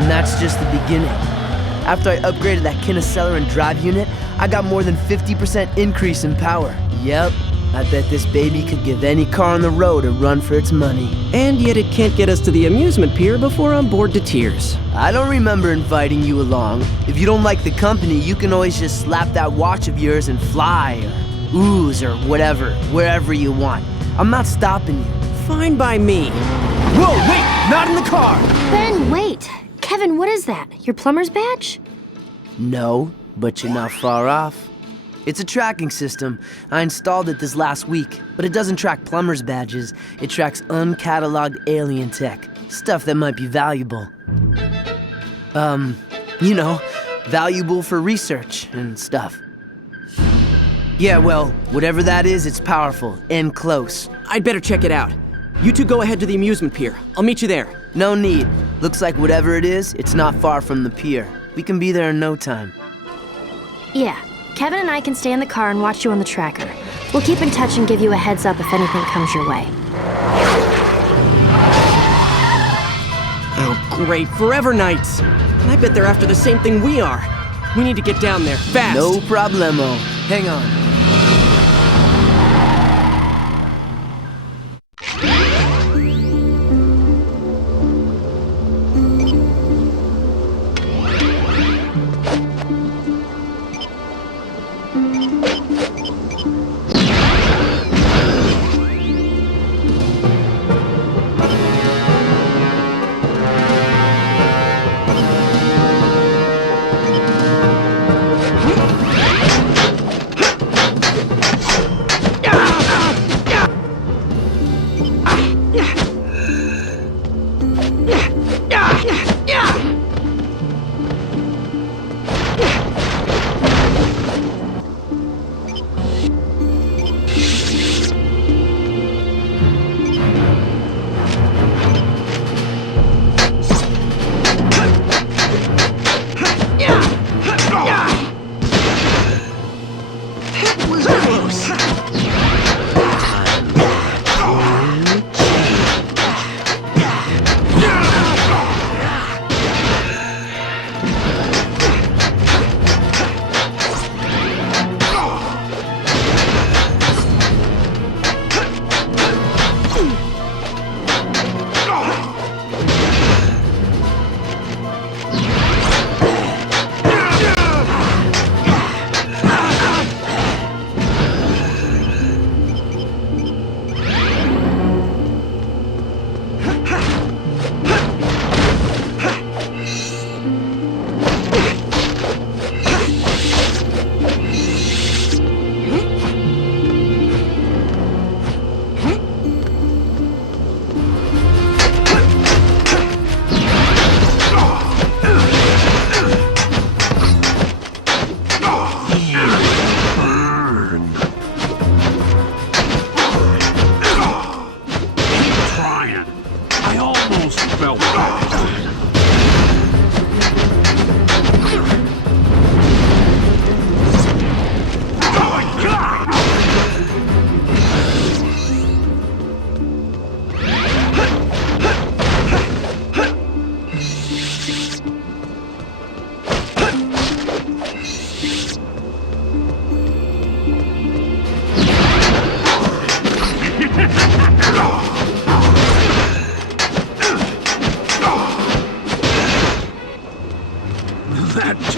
And that's just the beginning. After I upgraded that Kineceller and drive unit, I got more than 50% increase in power. Yep, I bet this baby could give any car on the road a run for its money. And yet it can't get us to the amusement pier before I'm bored to tears. I don't remember inviting you along. If you don't like the company, you can always just slap that watch of yours and fly, or ooze, or whatever, wherever you want. I'm not stopping you. Fine by me. Whoa, wait! Not in the car! Ben, wait! Kevin, what is that? Your plumber's badge? No, but you're not far off. It's a tracking system. I installed it this last week, but it doesn't track plumber's badges. It tracks uncatalogued alien tech. Stuff that might be valuable. You know, valuable for research and stuff. Yeah, well, whatever that is, it's powerful and close. I'd better check it out. You two go ahead to the amusement pier. I'll meet you there. No need. Looks like whatever it is, it's not far from the pier. We can be there in no time. Yeah, Kevin and I can stay in the car and watch you on the tracker. We'll keep in touch and give you a heads up if anything comes your way. Oh, great. Forever Nights. And I bet they're after the same thing we are. We need to get down there, fast. No problemo. Hang on.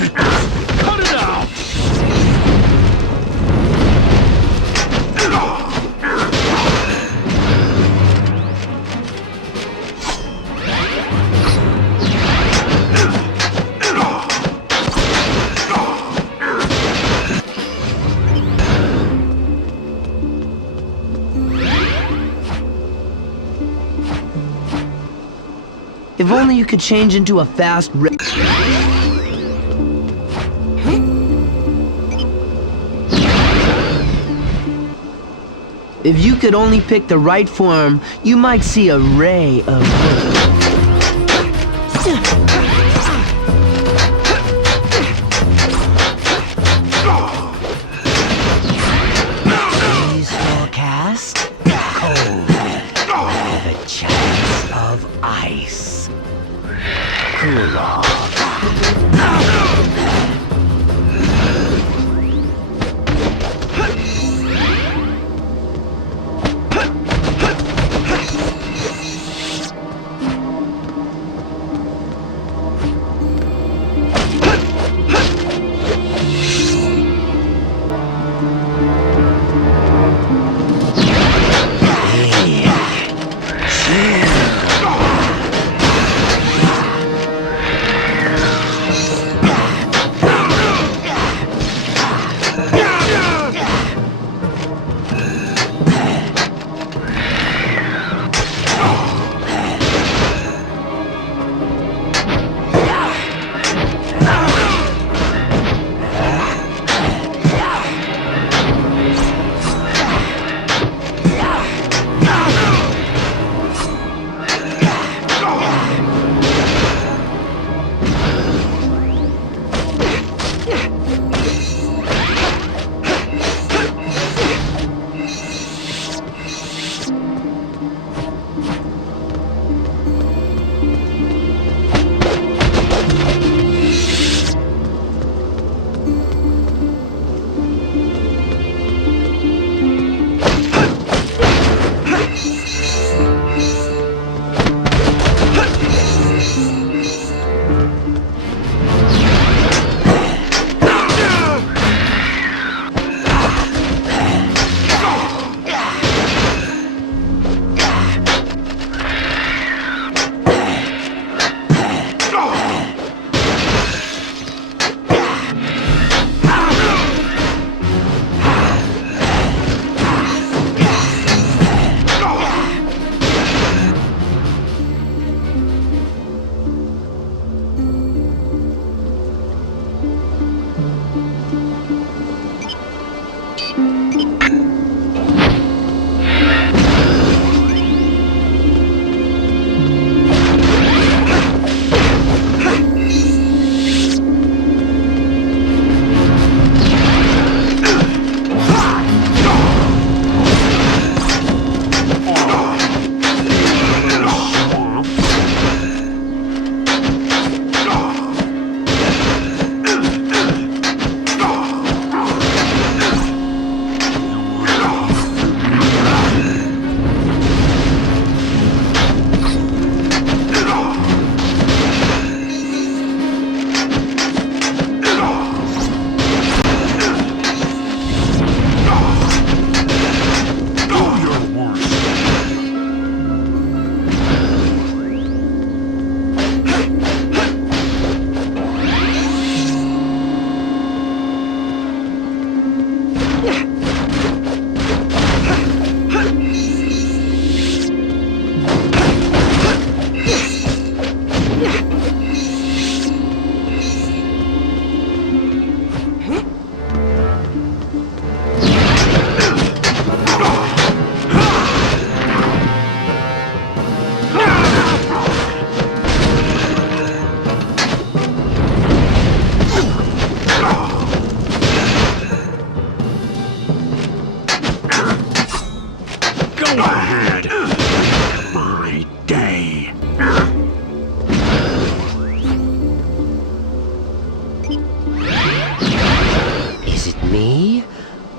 Cut it out! If only you could change into a fast If you could only pick the right form, you might see a ray of hope. Today's forecast, cold, with a chance of ice. Cool off.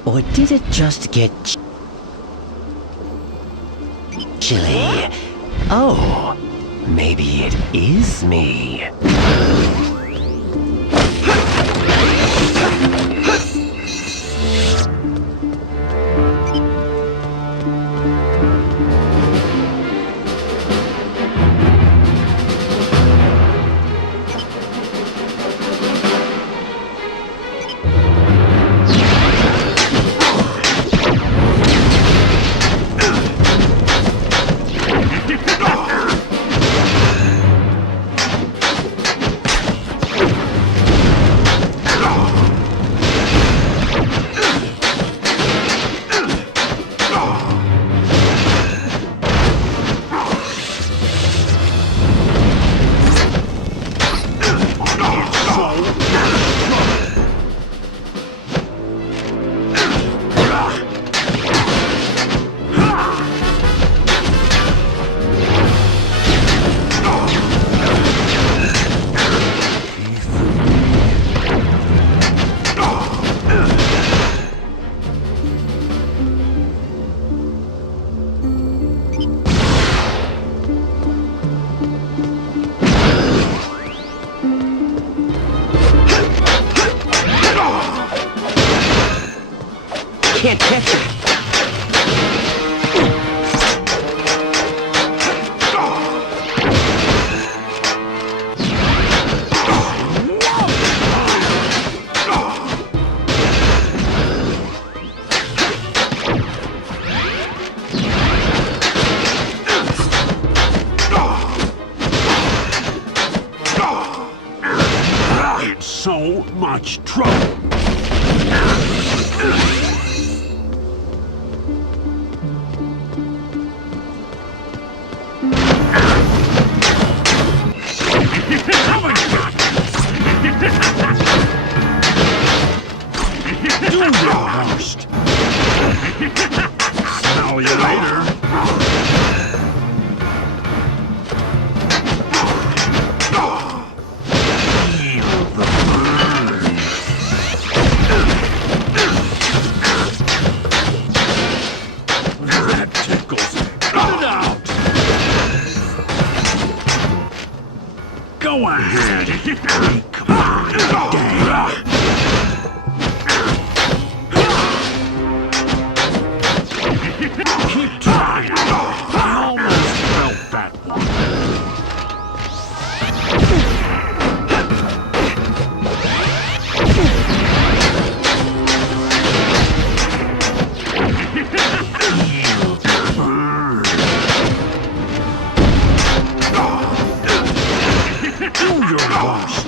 Or did it just get chilly? Oh, maybe it is me. can't catch it. In so much trouble. Do your worst. Smell you later. Feel the burn. That tickles. Cut it out. Go ahead. Take my day. Keep trying. I almost felt that one. Feel the burn. Do your worst.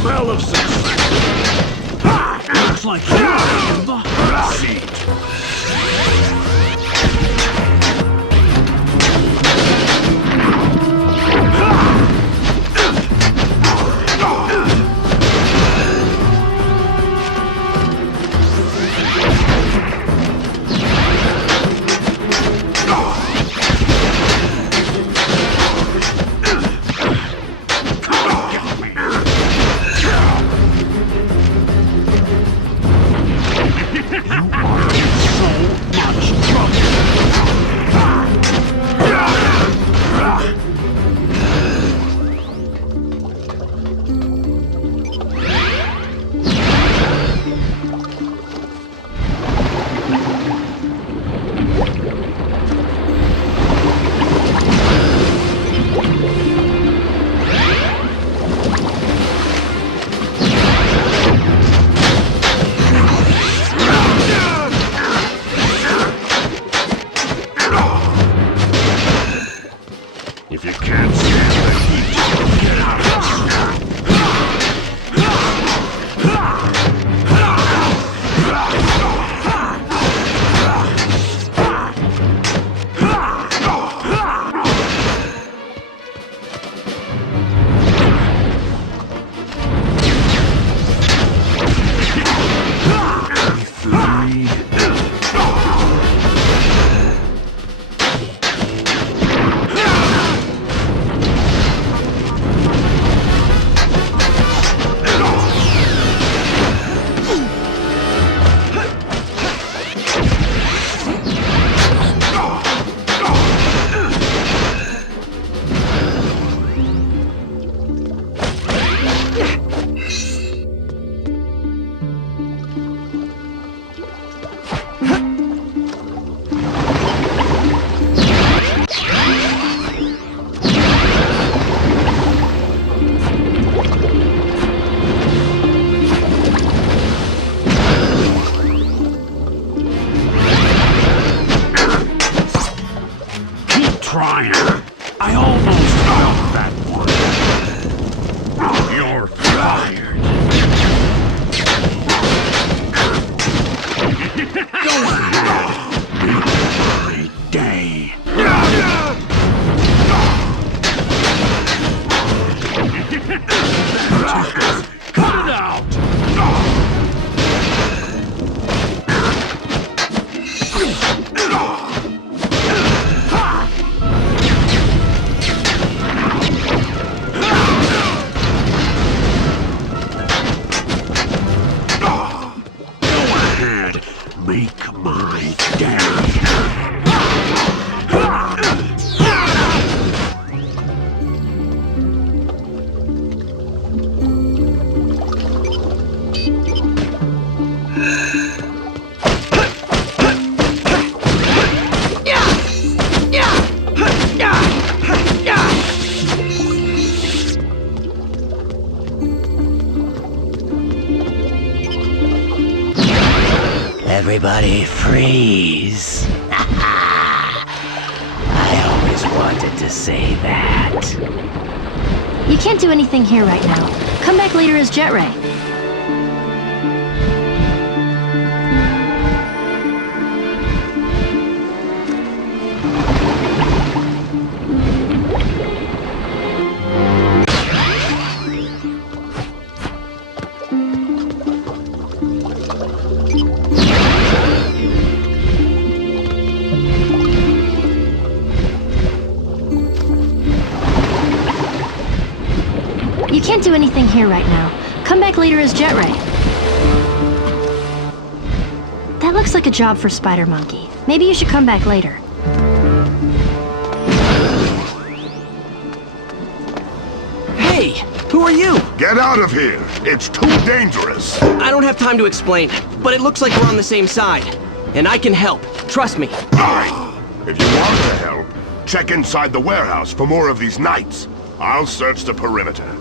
Smell of success. Looks like you're in the hot seat. You are Keep trying. I almost got that one. You're fired. Go ahead. Make my day. Cut it out. Make my day. Everybody freeze. I always wanted to say that. You can't do anything here right now. Come back later as Jet Ray. You can't do anything here right now. Come back later as Jet Ray. That looks like a job for Spider Monkey. Maybe you should come back later. Hey! Who are you? Get out of here! It's too dangerous! I don't have time to explain, but it looks like we're on the same side. And I can help. Trust me. Fine! If you want to help, check inside the warehouse for more of these knights. I'll search the perimeter.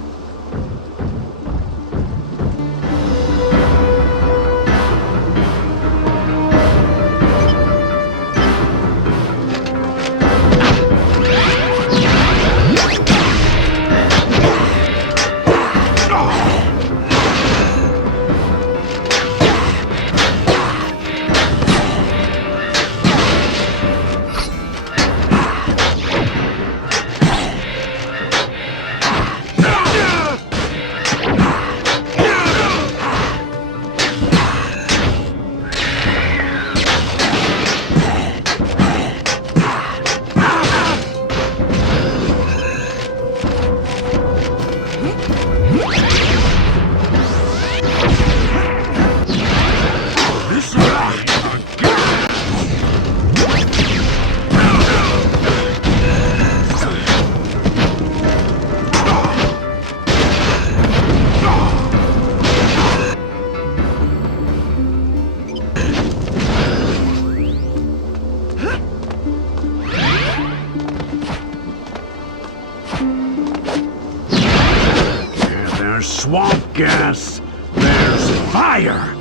There's swamp gas. There's fire.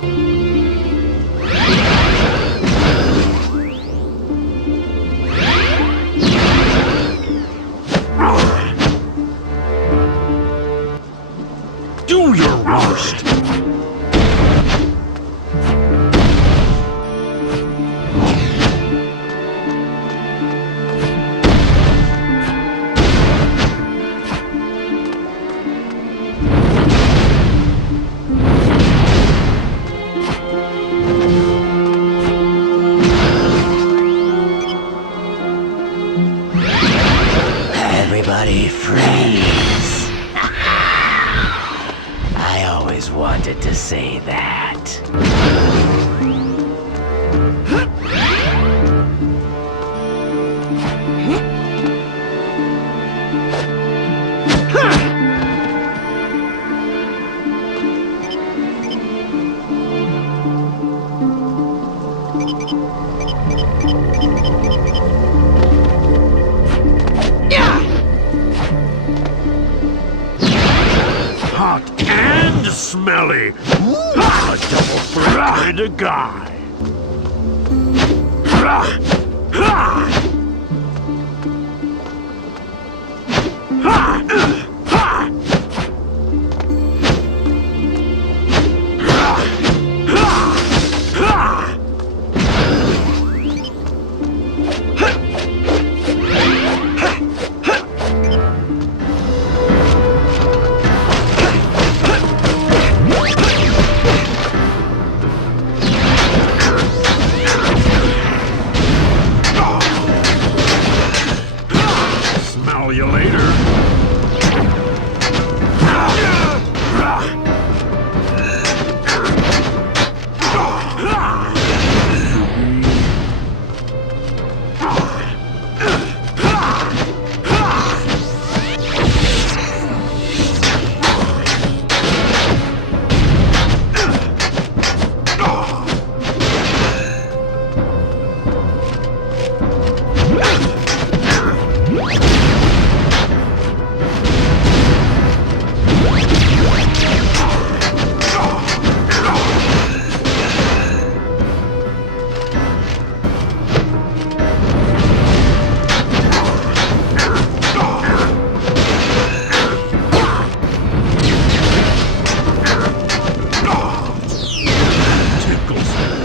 Do your worst. Everybody freeze. I always wanted to say that. hot and smelly. I'm a double threat kind of guy. Smell you later.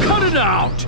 Cut it out!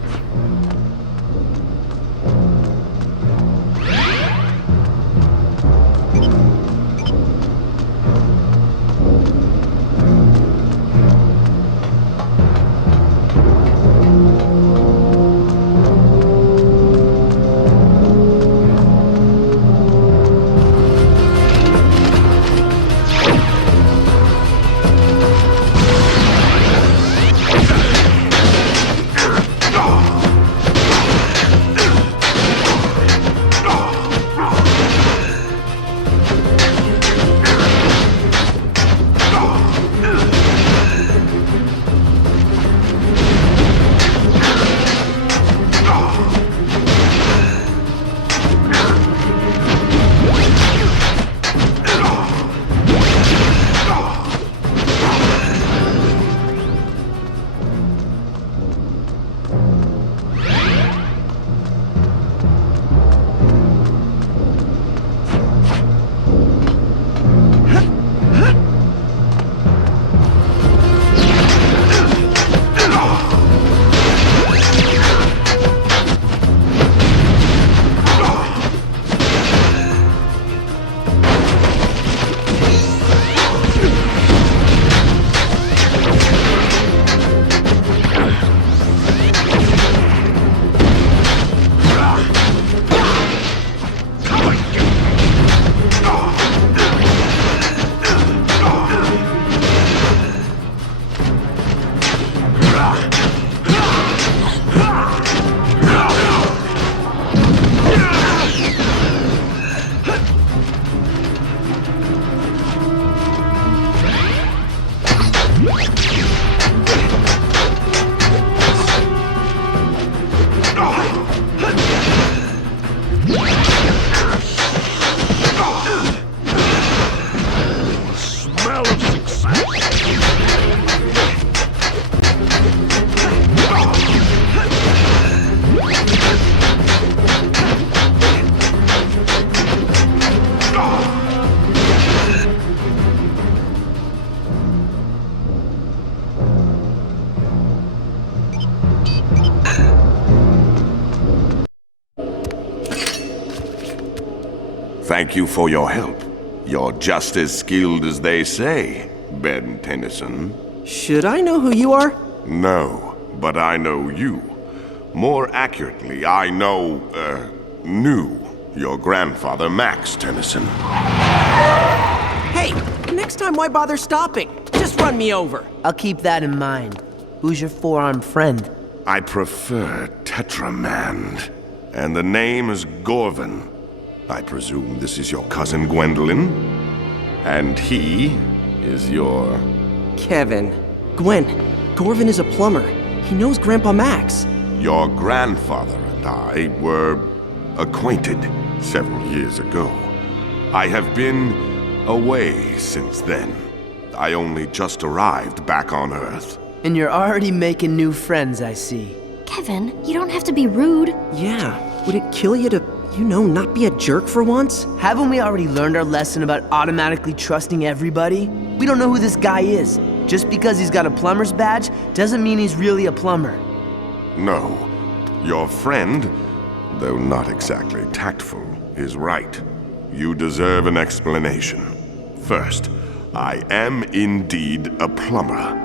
Thank you for your help. You're just as skilled as they say, Ben10. Should I know who you are? No, but I know you. More accurately, I knew your grandfather, Max Tennyson. Hey, next time why bother stopping? Just run me over. I'll keep that in mind. Who's your four-armed friend? I prefer Tetramand, and the name is Gorvin. I presume this is your cousin Gwendolyn? And he is your... Kevin. Gwen. Gorvin is a plumber. He knows Grandpa Max. Your grandfather and I were acquainted several years ago. I have been away since then, I only just arrived back on Earth. And you're already making new friends, I see. Kevin, you don't have to be rude. Yeah, would it kill you to, not be a jerk for once? Haven't we already learned our lesson about automatically trusting everybody? We don't know who this guy is. Just because he's got a plumber's badge doesn't mean he's really a plumber. No. Your friend, though not exactly tactful, is right. You deserve an explanation. First, I am indeed a plumber.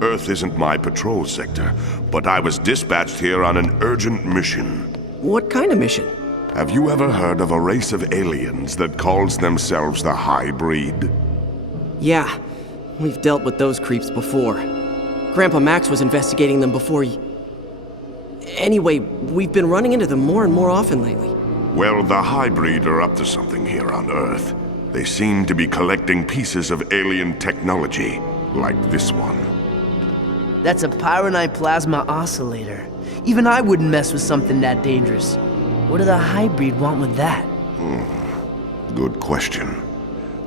Earth isn't my patrol sector, but I was dispatched here on an urgent mission. What kind of mission? Have you ever heard of a race of aliens that calls themselves the High Breed? Yeah, we've dealt with those creeps before. Grandpa Max was investigating them before Anyway, we've been running into them more and more often lately. Well, the High Breed are up to something here on Earth. They seem to be collecting pieces of alien technology, like this one. That's a pyronite plasma oscillator. Even I wouldn't mess with something that dangerous. What do the hybrid want with that? Good question.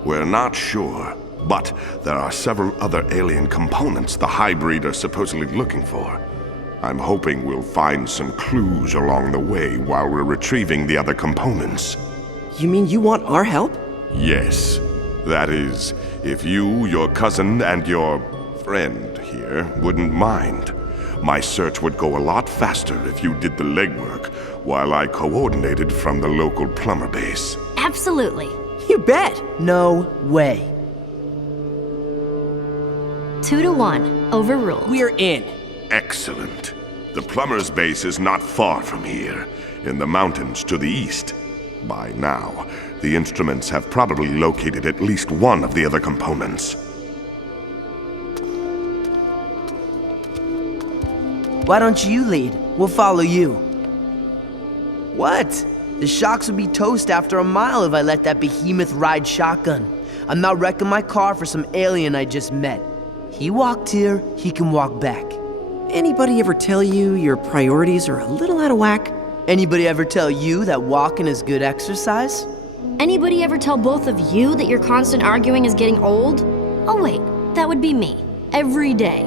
We're not sure, but there are several other alien components the hybrid are supposedly looking for. I'm hoping we'll find some clues along the way while we're retrieving the other components. You mean you want our help? Yes. That is, if you, your cousin, and your friend here wouldn't mind. My search would go a lot faster if you did the legwork while I coordinated from the local plumber base. Absolutely. You bet! No way. 2-1. Overruled. We're in. Excellent. The plumber's base is not far from here, in the mountains to the east. By now, the instruments have probably located at least one of the other components. Why don't you lead? We'll follow you. What? The shocks would be toast after a mile if I let that behemoth ride shotgun. I'm not wrecking my car for some alien I just met. He walked here, he can walk back. Anybody ever tell you your priorities are a little out of whack? Anybody ever tell you that walking is good exercise? Anybody ever tell both of you that your constant arguing is getting old? Oh wait, that would be me. Every day.